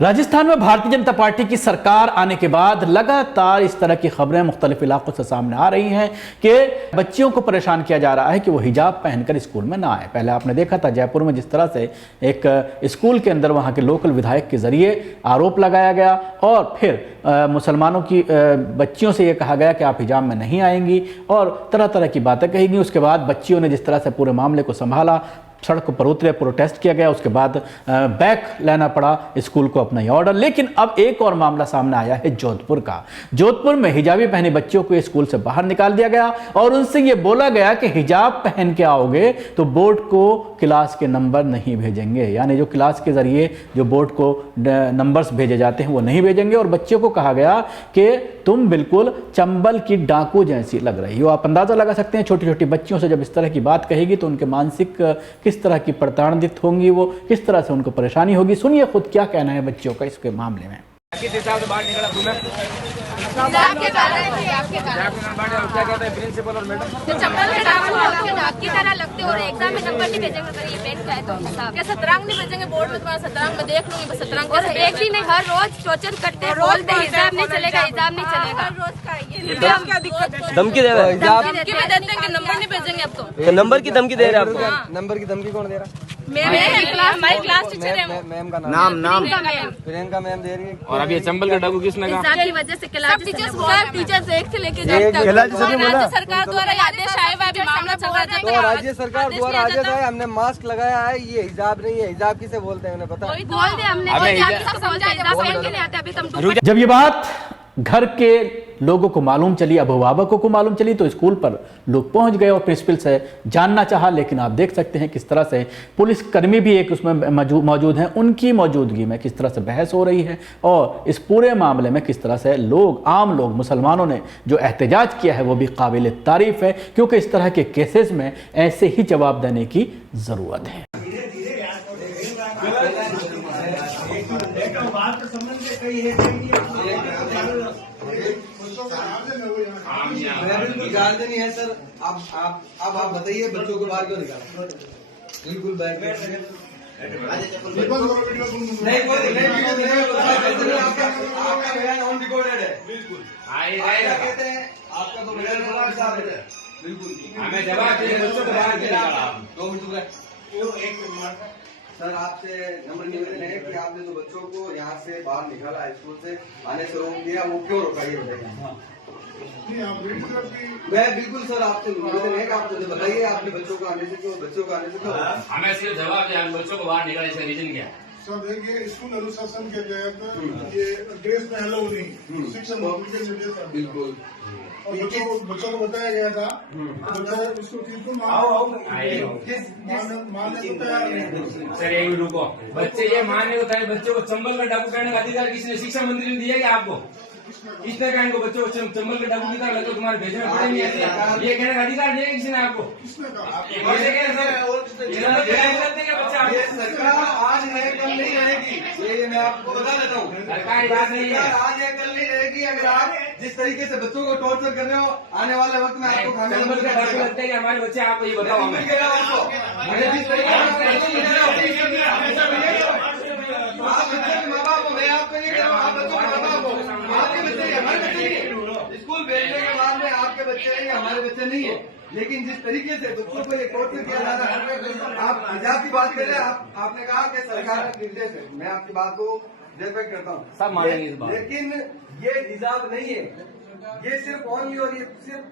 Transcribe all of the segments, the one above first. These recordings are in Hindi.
राजस्थान में भारतीय जनता पार्टी की सरकार आने के बाद लगातार इस तरह की खबरें मुख्तलिफ इलाकों से सामने आ रही हैं कि बच्चियों को परेशान किया जा रहा है कि वो हिजाब पहनकर स्कूल में ना आए। पहले आपने देखा था जयपुर में जिस तरह से एक स्कूल के अंदर वहाँ के लोकल विधायक के जरिए आरोप लगाया गया और फिर मुसलमानों की बच्चियों से ये कहा गया कि आप हिजाब में नहीं आएंगी और तरह तरह की बातें कही गई। उसके बाद बच्चियों ने जिस तरह से पूरे मामले को संभाला, सड़क पर उतरे, प्रोटेस्ट किया गया, उसके बाद बैक लेना पड़ा स्कूल को अपना ये ऑर्डर। लेकिन अब एक और मामला सामने आया है जोधपुर का। जोधपुर में हिजाबी पहने बच्चियों को स्कूल से बाहर निकाल दिया गया और उनसे ये बोला गया कि हिजाब पहन के आओगे तो बोर्ड को क्लास के नंबर नहीं भेजेंगे, यानी जो क्लास के जरिए जो बोर्ड को नंबर्स भेजे जाते हैं वो नहीं भेजेंगे। और बच्चियों को कहा गया कि तुम बिल्कुल चंबल की डाकू जैसी लग रही हो। आप अंदाजा लगा सकते हैं छोटी छोटी बच्चियों से जब इस तरह की बात कहेगी तो उनके मानसिक किस तरह की प्रताड़ित होंगी, वो किस तरह से उनको परेशानी होगी। सुनिए खुद क्या कहना है बच्चियों का इसके मामले में। किस हिसाब से बाहर निकला तुम्हें? क्या कहते हैं प्रिंसिपल और मैडम? चंबल के डाक की तरह लगते और एग्जाम में नंबर नहीं भेजेंगे अगर ये पेन का है तो क्या सतरंग नहीं भेजेंगे बोर्ड में? तुम्हारा सतरंग में देख लूंगी, बस सतरंग और एक भी नहीं, हर रोज टॉर्चर करते हैं, बोलते हैं हिजाब नहीं चलेगा, हिजाब नहीं चलेगा। हर रोज का ये क्या दिक्कत है? धमकी दे रहे हैं, धमकी में देते हैं कि नंबर नहीं भेजेंगे अब तो। नंबर की धमकी दे रहे हैं आपको। नंबर की धमकी कौन दे रहा? हमारी क्लास टीचर है, मैम का नाम प्रियंका मैम दे रही है। और अब ये चंबल का डाकू किसने कहा? हिजाब की वजह से क्लास टीचर्स एक से लेके राज्य सरकार द्वारा आदेश आए हुआ, अभी मामला चल रहा है। तो राज्य सरकार द्वारा आदेश है, हमने मास्क लगाया है, ये हिजाब नहीं है। हिजाब किसे बोलते हैं उन्हें पता है? बोल दे हमने हिजाब पहन के नहीं आते अभी तुम। जब ये बात घर के लोगों को मालूम चली, अभिभावकों को मालूम चली, तो स्कूल पर लोग पहुंच गए और प्रिंसिपल से जानना चाहा। लेकिन आप देख सकते हैं किस तरह से पुलिस कर्मी भी एक उसमें मौजूद हैं, उनकी मौजूदगी में किस तरह से बहस हो रही है और इस पूरे मामले में किस तरह से लोग, आम लोग, मुसलमानों ने जो एहतजाज किया है वो भी काबिल तारीफ है, क्योंकि इस तरह के केसेस में ऐसे ही जवाब देने की ज़रूरत है। गार्जियन ही है सर। अब आप बताइए बच्चों को बाहर क्यों निकाला? बिल्कुल बैठ नहीं, आपका बयान ऑन रिकॉर्डेड है। बिल्कुल कहते हैं आपका तो बयान है। बिल्कुल हमें जवाब दीजिए, बच्चों को बाहर क्यों निकाला? 2 मिनट सर, आपसे नम्र निवेदन है कि आपने जो बच्चों को यहाँ से बाहर निकाला, स्कूल से आने से रोक दिया, वो क्यों रोका ये बताइए। मैं बिल्कुल सर आपसे निवेदन है कि आप मुझे बताइए आपने बच्चों को आने से क्यों हमें सिर्फ जवाब दिया, बच्चों को बाहर निकाला, इसका रीजन क्या? सर देखिए, स्कूल अनुशासन के तहत ये ड्रेस में अलाउ नहीं, शिक्षा मंत्री के निर्देश है। बिल्कुल। और बच्चों को बताया गया था, उसको बिल्कुल मानने को तैयार नहीं। सर एक मिनट रुको, बच्चे ये मानने को तैयार, बच्चों को चंबल का डाकू कहने का अधिकार किसने? शिक्षा मंत्री ने दिया क्या आपको? किसने कहा इनको बच्चों को चंबल के डाकू की तरह लगो तुम्हारे भेजने में पड़ेंगे? ये कहने का अधिकार दिया किसी ने आपको? सरकार आज है कल नहीं रहेगी, ये मैं आपको बता देता हूँ। सरकारी बात नहीं है, आज है कल नहीं रहेगी। अगर आप जिस तरीके से बच्चों को टॉर्चर कर रहे हो, आने वाले वक्त में आपको चंबल का डाकू लगता है कि हमारे बच्चे? आपको ये बताओ हमें। आप बच्चे के माँ बाप हो, मैं आपको ये कह रहा हूँ, आप बच्चों के माँ बाप हो, आपके बच्चे हमारे बच्चे नहीं। स्कूल भेजने के बाद में आपके बच्चे नहीं, हमारे बच्चे नहीं है। लेकिन जिस तरीके से बच्चों को ये टॉर्चर किया जा रहा है, आप हिजाब की बात कर रहे हैं, आपने कहा कि सरकार का निर्देश है, मैं आपकी बात को रिस्पेक्ट करता हूँ, सब मानेंगे इस बात। लेकिन ये हिजाब नहीं है, ये सिर्फ ओनली और ये सिर्फ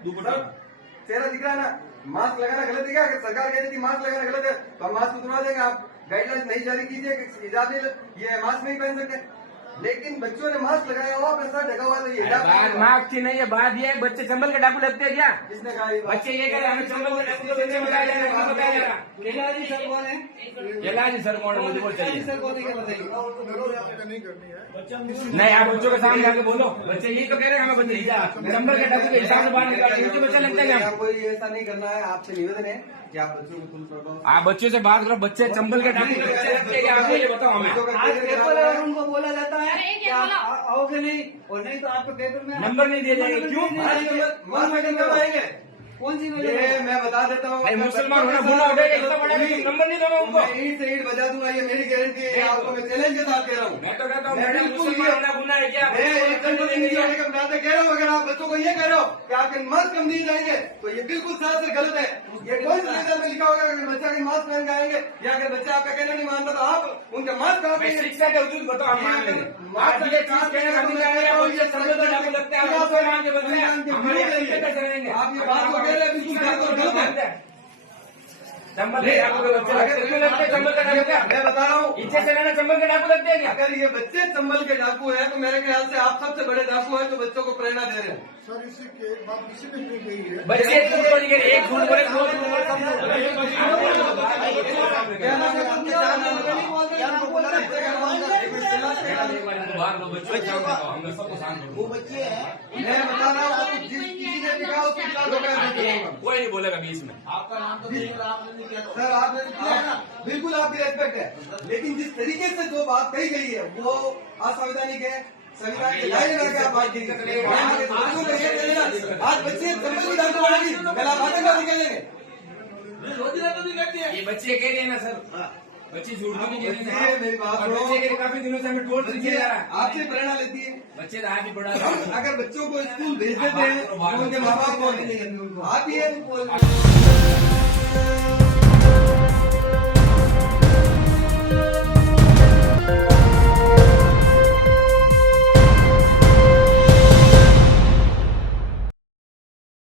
चेहरा दिख रहा है ना। मास्क लगाना गलत है क्या? अगर सरकार कहती थी मास्क लगाना गलत है तो हम मास्क उतरवा देंगे। आप गाइडलाइंस नहीं जारी कीजिए कि हिजाब नहीं, ये मास्क नहीं पहन सकते। लेकिन बच्चों ने मास्क लगाया हुआ, अपना सर ढका हुआ, तो ये मास्क की नहीं है बात, ये बच्चे चंबल के डाकू लगते हैं क्या? किसने कहा? बच्चे ये कह रहे हमें चंबल के डाकू बताया जा रहा है। केलाजी सर कौन है? केलाजी सर कौन है? मुझे बोल चाहिए सर कौन है? बताइए। नहीं करनी है। नहीं, आप बच्चों के सामने आके बोलो। बच्चे यही तो कह रहे हैं हमें बच्चे चंबल के डाकू के हिसाब से बाहर निकालते, मुझे बच्चा लगता है क्या? कोई ऐसा नहीं करना है, आपसे निवेदन है कि आप बच्चों को फुल आप बच्चों से बात करो, बच्चे चंबल के डाकू के बच्चे लगते हैं क्या? आपको ये बताओ हमें। आज पेपर है और उनको बोला जाता है कि आप आओगे नहीं, और नहीं तो आपके पेपर में नंबर नहीं दिए जाएंगे। क्यों? मैडम कब आएंगे? कौन सी ये मैं बता देता हूँ। नहीं, मुसलमान होना गुनाह हो जाएगा, इतना बड़ा नहीं, नंबर नहीं दोगे उनको। मैं ईंट से ईंट बजा दूंगा, ये मेरी गारंटी है। आपको मैं चैलेंज के साथ कह रहा हूँ। मैं तो कहता हूँ मैं मैडम बिल्कुल मुसलमान होना गुनाह है क्या? मैं एक घंटे से नहीं होने का बनाते कह रहा हूँ। अगर आप बच्चों को ये कह रहे हो कि आपके मास्क कम नहीं जाएंगे तो ये बिल्कुल सरासर गलत है। ये कौन सा संविधान में लिखा होगा अगर बच्चा के मास्क पहन के आएंगे, या अगर बच्चा आपका कहना नहीं मानता तो आप उनका मास्क कहाँ मैं पे शिक्षा के वजूद बताओ, हम मान लेंगे। आप ये चीज कहने का भी नहीं है, मुझे समझ में आपको लगता है मुसलमान के बदले हमारे यहाँ कैसे रहेंगे? आप ये बात को कह रहे हैं बिल्कुल गलत है। चंबल के डाकू के बच्चे लगते हैं, क्यों लगते हैं चंबल के डाकू क्या? मैं बता रहा हूँ, इच्छे से रहना चंबल के डाकू लगते हैं क्या? अगर ये बच्चे चंबल के डाकू हैं तो मेरे ख्याल से आप सबसे बड़े डाकू हैं जो बच्चों को प्रेरणा दे रहे हैं। सर इसी के एक बात इसी में की गई है। बच्चे झूठ बोलेंगे, एक झूठ बोले, दो झूठ बोले, सब झूठ बोले। बाहर दो बच्चों को शांत रखो, हम लोग सबको शांत रखो। मैं बता रहा हूँ आपको, जिस किसी ने लिखा उसके खिलाफ होगा। कोई नहीं बोलेगा बीच में। सर आपने किया ना, बिल्कुल आपकी रेस्पेक्ट है, लेकिन जिस तरीके से जो बात कही गई है वो असंवैधानिक है। संविधान के दायरे में आके आप बात कीजिए। आज बच्चे चंबल की डाकू बढ़ेगी, कल आप आतंकवादी कह लेंगे। ये बच्चे कह रहे हैं ना सर, बच्चे झूठ तो नहीं कह रहे बच्चे मेरी बात हैं। सुनो। बच्चे कह रहे काफी दिनों से हमें टोर्चर किया जा रहा है। आपसे प्रेरणा लेती है। बच्चे तो आगे बढ़ा अगर बच्चों को स्कूल भेज देते हैं तो उनके माँ बाप कौन है? आप ही है।